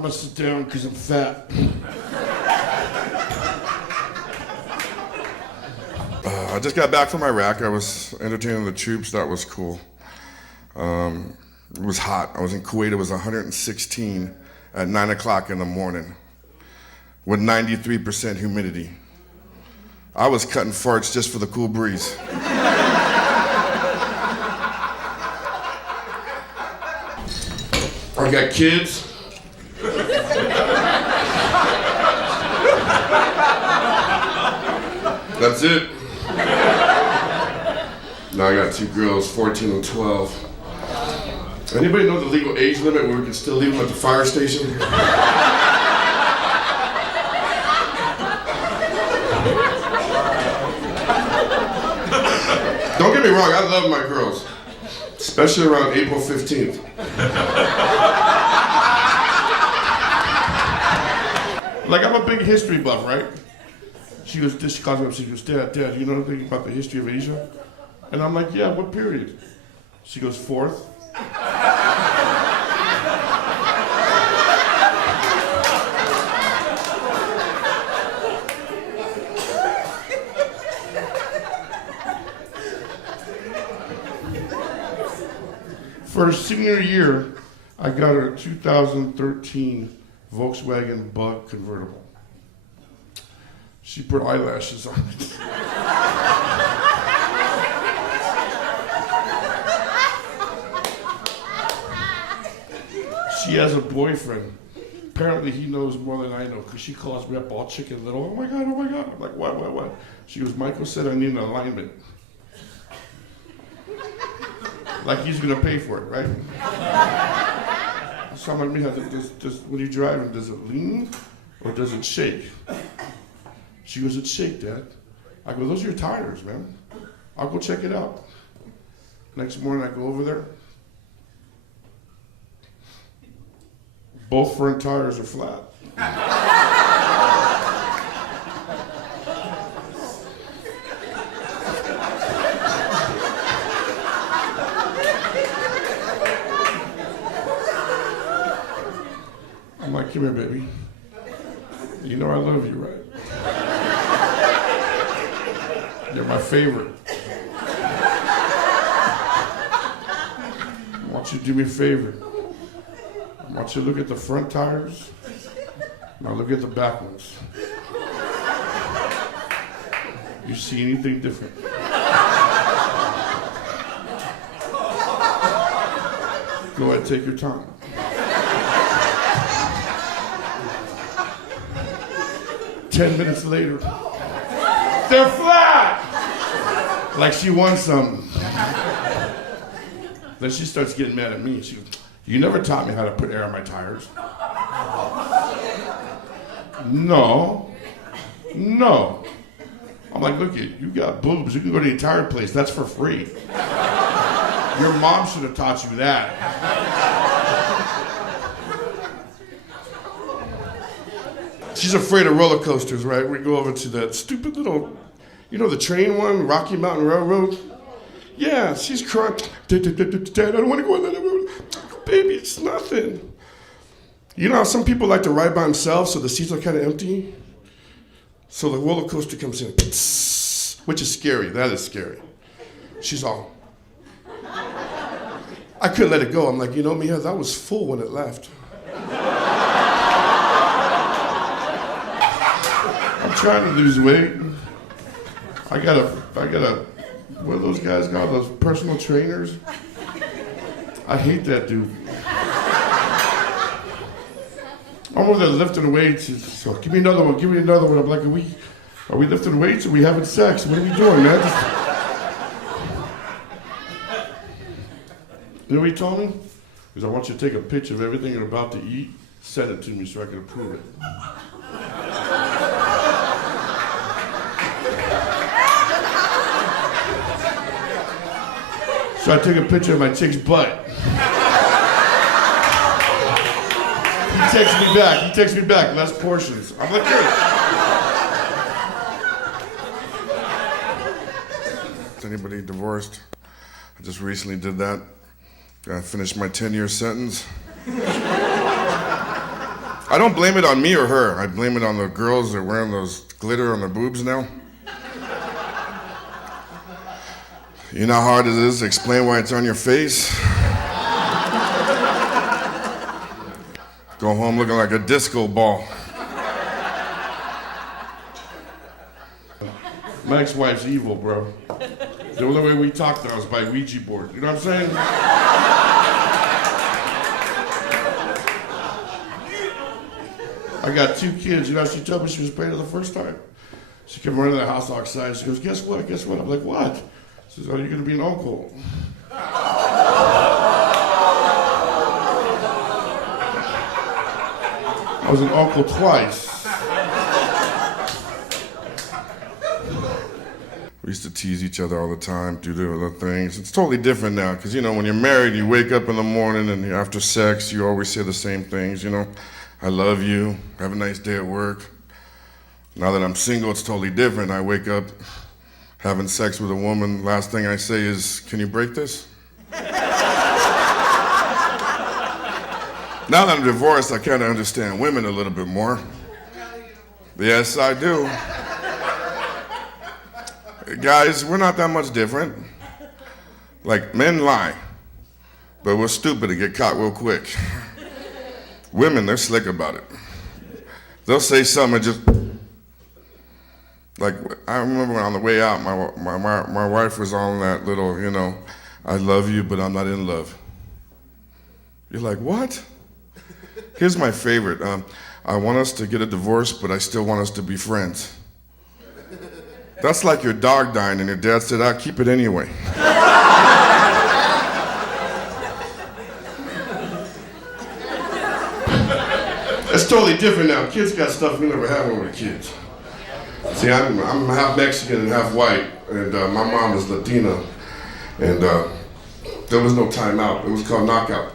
I'm gonna sit down because I'm fat. I just got back from Iraq. I was entertaining the troops. That was cool. It was hot. I was in Kuwait. It was 116 at 9 o'clock in the morning with 93% humidity. I was cutting farts just for the cool breeze. I got kids. That's it. Now I got 2 girls, 14 and 12. Anybody know the legal age limit where we can still leave them at the fire station? Don't get me wrong, I love my girls, especially around April 15th. Like, I'm a big history buff, right? She calls me up, she goes, Dad, you know anything about the history of Asia? And I'm like, yeah, what period? She goes, 4th. For her senior year, I got her a 2013 Volkswagen Bug convertible. She put eyelashes on it. She has a boyfriend. Apparently he knows more than I know because she calls me up all chicken little. Oh my God. I'm like, what? She goes, Michael said I need an alignment. Like he's gonna pay for it, right? So I'm like, when you driving, does it lean or does it shake? She goes, it shake, Dad. I go, those are your tires, man. I'll go check it out. Next morning I go over there. Both front tires are flat. I'm like, come here, baby. You know I love you, right? You're my favorite. I want you to do me a favor. I want you to look at the front tires. Now look at the back ones. You see anything different? Go ahead, take your time. 10 minutes later, they're flat! Like she won something. Then she starts getting mad at me. She goes, you never taught me how to put air on my tires. No. I'm like, look, you got boobs. You can go to the tire place. That's for free. Your mom should have taught you that. She's afraid of roller coasters, right? We go over to that stupid little, you know, the train one, Rocky Mountain Railroad. Yeah, she's crying. Dad, I don't want to go on that road. Baby, it's nothing. You know how some people like to ride by themselves so the seats are kind of empty? So the roller coaster comes in, which is scary. That is scary. She's all, I couldn't let it go. I'm like, you know, Mia, that was full when it left. I'm trying to lose weight. I got a, what are those guys called? Those personal trainers? I hate that dude. I'm over there lifting weights. So give me another one. I'm like, are we lifting weights or are we having sex? What are we doing, man? You know what he told me? Because I want you to take a picture of everything you're about to eat, send it to me so I can approve it. So I took a picture of my chick's butt. He texts me back, less portions. I'm like, good. Is anybody divorced? I just recently did that. I finished my 10-year sentence. I don't blame it on me or her. I blame it on the girls that are wearing those glitter on their boobs now. You know how hard it is to explain why it's on your face? Go home looking like a disco ball. My ex-wife's evil, bro. The only way we talk now is by Ouija board. You know what I'm saying? I got 2 kids. You know, she told me she was pregnant the first time. She came running to the house outside. She goes, guess what? Guess what? I'm like, what? She says, oh, you're going to be an uncle. I was an uncle twice. We used to tease each other all the time, do the other things. It's totally different now, because, you know, when you're married, you wake up in the morning and after sex, you always say the same things, you know. I love you, have a nice day at work. Now that I'm single, it's totally different. I wake up having sex with a woman, last thing I say is, can you break this? Now that I'm divorced, I kind of understand women a little bit more. Yes, I do. Guys, we're not that much different. Like, men lie, but we're stupid and get caught real quick. Women, they're slick about it. They'll say something and just, like, I remember on the way out, my wife was on that little, you know, I love you, but I'm not in love. You're like, what? Here's my favorite. I want us to get a divorce, but I still want us to be friends. That's like your dog dying and your dad said, I'll keep it anyway. It's totally different now. Kids got stuff we never had when we were kids. See, I'm half Mexican and half white, and my mom is Latina, and there was no timeout. It was called knockout.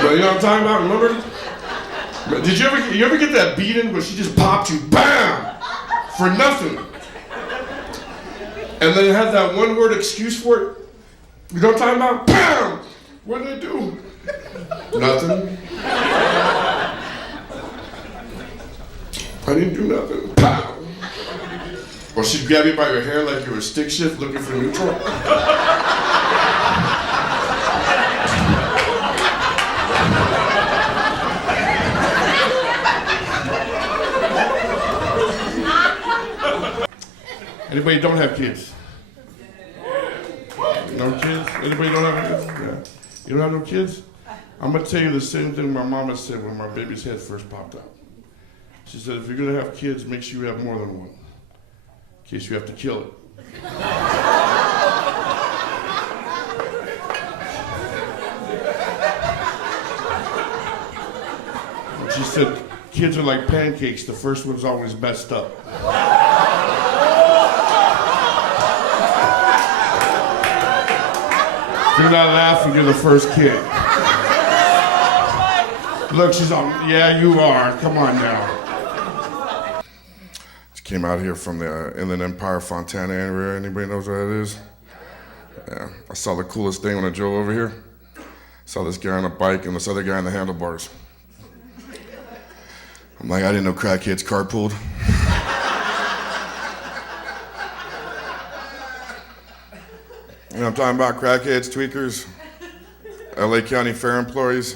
But you know what I'm talking about? Remember? Did you ever get that beating where she just popped you, bam, for nothing? And then had that one-word excuse for it? You know what I'm talking about? Bam! What did I do? Nothing. I didn't do nothing. Pow! Or she'd grab you by your hair like you were stick shift looking for neutral. Anybody don't have kids? No kids? Anybody don't have kids? Yeah. You don't have no kids? I'm gonna tell you the same thing my mama said when my baby's head first popped out. She said, if you're gonna have kids, make sure you have more than one, in case you have to kill it. And she said, kids are like pancakes, the first one's always messed up. If you're not laughing, you're the first kid. Look, she's on, yeah, you are. Come on now. Just came out here from the Inland Empire Fontana area. Anybody knows where that is? Yeah. I saw the coolest thing when I drove over here. Saw this guy on a bike and this other guy on the handlebars. I'm like, I didn't know crackheads carpooled. You know what I'm talking about? Crackheads, tweakers, LA County Fair employees.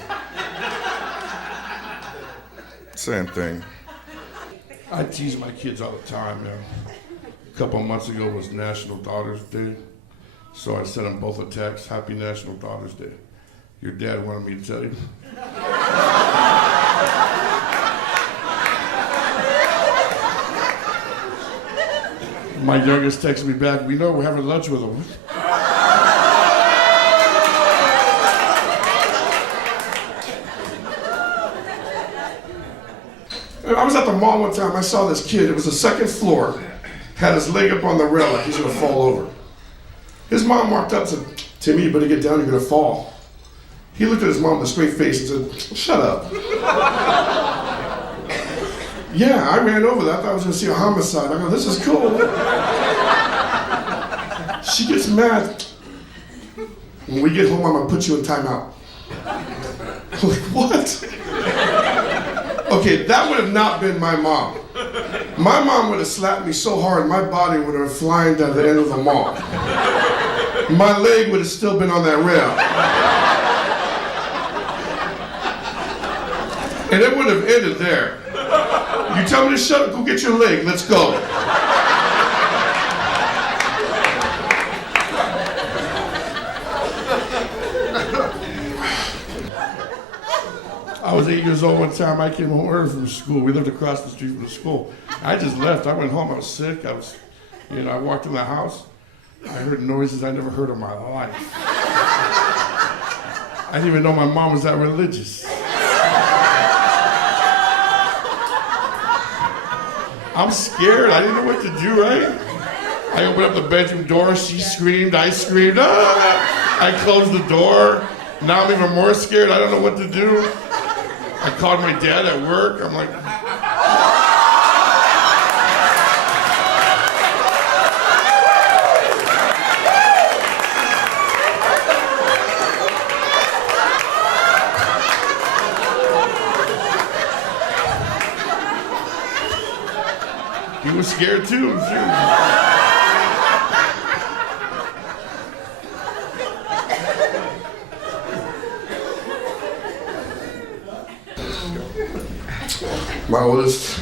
Same thing. I tease my kids all the time, man. A couple of months ago was National Daughters Day, so I sent them both a text, Happy National Daughters Day. Your dad wanted me to tell you. My youngest texted me back, we know we're having lunch with them. I was at the mall one time, I saw this kid, it was the second floor, had his leg up on the rail like he's gonna fall over. His mom walked up to Timmy, you better get down, you're gonna fall. He looked at his mom with a straight face and said, shut up. Yeah, I ran over that, I thought I was gonna see a homicide. I go, this is cool. She gets mad. When we get home, I'm gonna put you in timeout. I'm like, what? Okay, that would have not been my mom. My mom would have slapped me so hard, my body would have flying down the end of the mall. My leg would have still been on that rail. And it would have ended there. You tell me to shut up, go get your leg, let's go. I was 8 years old one time. I came home early from school. We lived across the street from the school. I just left. I went home. I was sick. I walked in the house. I heard noises I never heard in my life. I didn't even know my mom was that religious. I'm scared. I didn't know what to do, right? I opened up the bedroom door. She screamed. I screamed. Ah! I closed the door. Now I'm even more scared. I don't know what to do. I called my dad at work. I'm like, he was scared too, I'm sure. My oldest,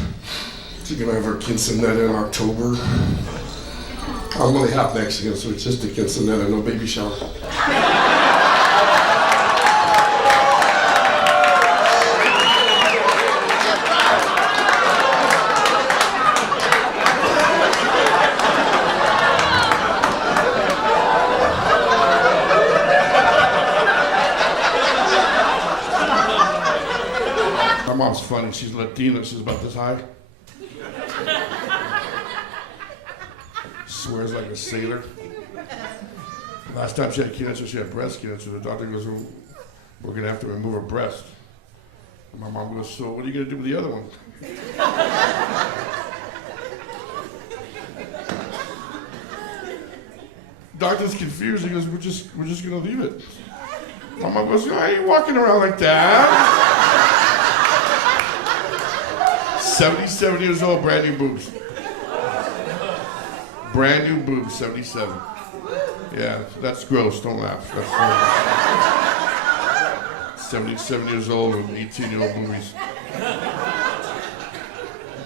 she's gonna have her quinceanera in October. I'm only half Mexican, so it's just a quinceanera, no baby shower. My mom's funny. She's Latina. She's about this high. Swears like a sailor. Last time she had cancer, she had breast cancer. The doctor goes, "Well, we're going to have to remove her breast." And my mom goes, "So what are you going to do with the other one?" Doctor's confused. He goes, we're just going to leave it." My mom goes, "I ain't walking around like that." 77 years old, brand new boobs. Brand new boobs, 77. Yeah, that's gross, don't laugh. That's 77 years old with 18-year-old boobies.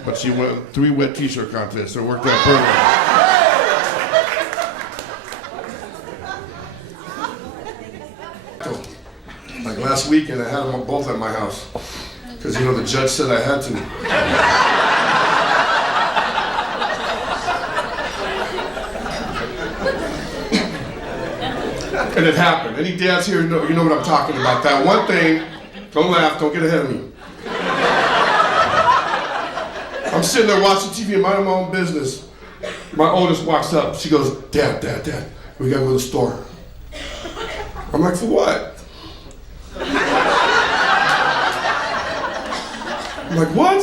But she won 3 wet t-shirt contests, so it worked out perfect. Like last weekend, I had them both at my house. Because, you know, the judge said I had to. And it happened. Any dads here, you know what I'm talking about. That one thing, don't laugh, don't get ahead of me. I'm sitting there watching TV and minding my own business. My oldest walks up. She goes, Dad, we gotta go to the store. I'm like, for what? I'm like, what?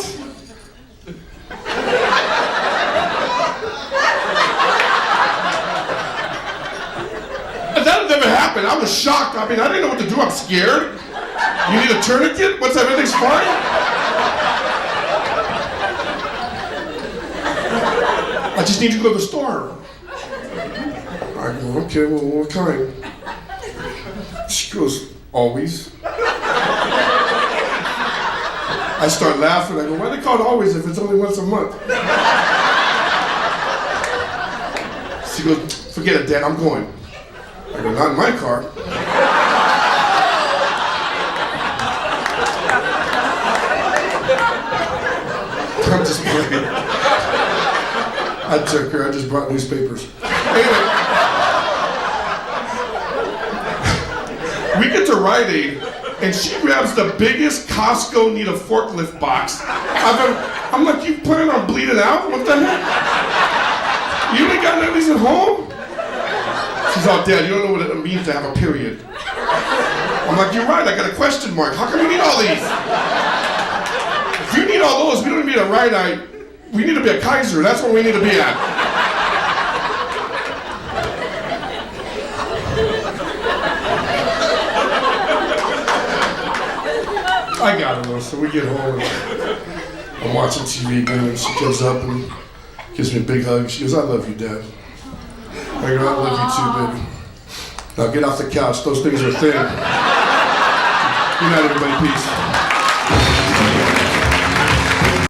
That never happened. I was shocked. I mean, I didn't know what to do. I'm scared. You need a tourniquet? What's that? Everything's fine? I just need you to go to the store. I go, okay, well, what kind? She goes, always. I start laughing. I go, why they call it always if it's only once a month? She goes, forget it, Dad, I'm going. I go, not in my car. I'm just playing. I took her. I just brought newspapers. Anyway, we get to Rite Aid, and she grabs the biggest Costco need a forklift box I've ever. I'm like, you planning on bleeding out? What the heck? You ain't got none of these at home? She's all, Dad, you don't know what it means to have a period. I'm like, you're right, I got a question mark. How come you need all these? If you need all those, we don't need a Rite Aid. We need to be a Kaiser. That's what we need to be at. I got her though, so we get home and I'm watching TV again and she comes up and gives me a big hug. She goes, I love you, Dad. I go, I love you too, baby. Now get off the couch, those things are thin. Good night, everybody, peace.